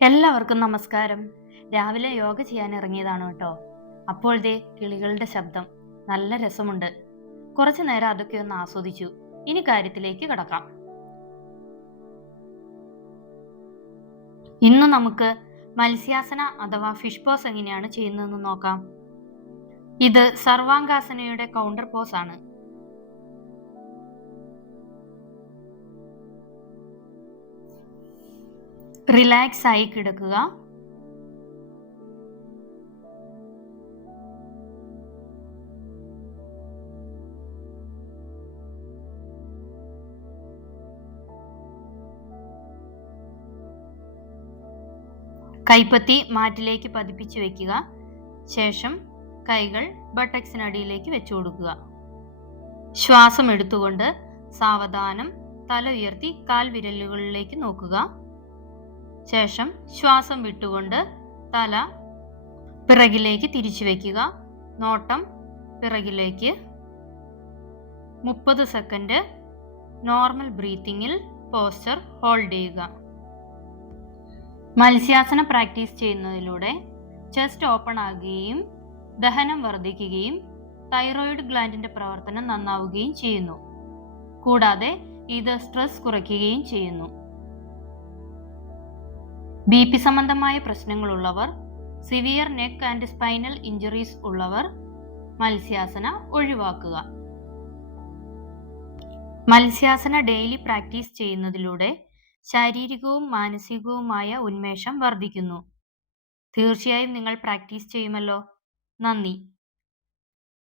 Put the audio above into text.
എല്ലാവർക്കും നമസ്കാരം. രാവിലെ യോഗ ചെയ്യാൻ ഇറങ്ങിയതാണ് കേട്ടോ. അപ്പോൾ ദേ കിളികളുടെ ശബ്ദം. നല്ല രസമുണ്ട്. കുറച്ചു നേരം അതൊക്കെ ഒന്ന് ആസ്വദിച്ചു. ഇനി കാര്യത്തിലേക്ക് കടക്കാം. ഇന്ന് നമുക്ക് മത്സ്യാസന അഥവാ ഫിഷ് പോസ് എങ്ങനെയാണ് ചെയ്യുന്നതെന്ന് നോക്കാം. ഇത് സർവാംഗാസനയുടെ കൗണ്ടർ പോസ് ആണ്. റിലാക്സ് ആയി കിടക്കുക. കൈപ്പത്തി മാറ്റിലേക്ക് പതിപ്പിച്ച് വെക്കുക. ശേഷം കൈകൾ ബട്ടക്സിനടിയിലേക്ക് വെച്ചു കൊടുക്കുക. ശ്വാസം എടുത്തുകൊണ്ട് സാവധാനം തല ഉയർത്തി കാൽവിരലുകളിലേക്ക് നോക്കുക. ശേഷം ശ്വാസം വിട്ടുകൊണ്ട് തല പിറകിലേക്ക് തിരിച്ചു വയ്ക്കുക നോട്ടം പിറകിലേക്ക് മുപ്പത് സെക്കൻഡ് നോർമൽ ബ്രീത്തിങ്ങിൽ പോസ്റ്റർ ഹോൾഡ് ചെയ്യുക. മത്സ്യാസനം പ്രാക്ടീസ് ചെയ്യുന്നതിലൂടെ ചെസ്റ്റ് ഓപ്പൺ ആകുകയും ദഹനം വർദ്ധിക്കുകയും തൈറോയിഡ് ഗ്ലാൻഡിന്റെ പ്രവർത്തനം നന്നാവുകയും ചെയ്യുന്നു. കൂടാതെ ഇത് സ്ട്രെസ് കുറയ്ക്കുകയും ചെയ്യുന്നു. ബി പി സംബന്ധമായ പ്രശ്നങ്ങളുള്ളവർ severe neck and spinal injuries ഉള്ളവർ മത്സ്യാസന ഒഴിവാക്കുക. മത്സ്യാസന ഡെയിലി പ്രാക്ടീസ് ചെയ്യുന്നതിലൂടെ ശാരീരികവും മാനസികവുമായ ഉന്മേഷം വർദ്ധിക്കുന്നു. തീർച്ചയായും നിങ്ങൾ പ്രാക്ടീസ് ചെയ്യുമല്ലോ. നന്ദി.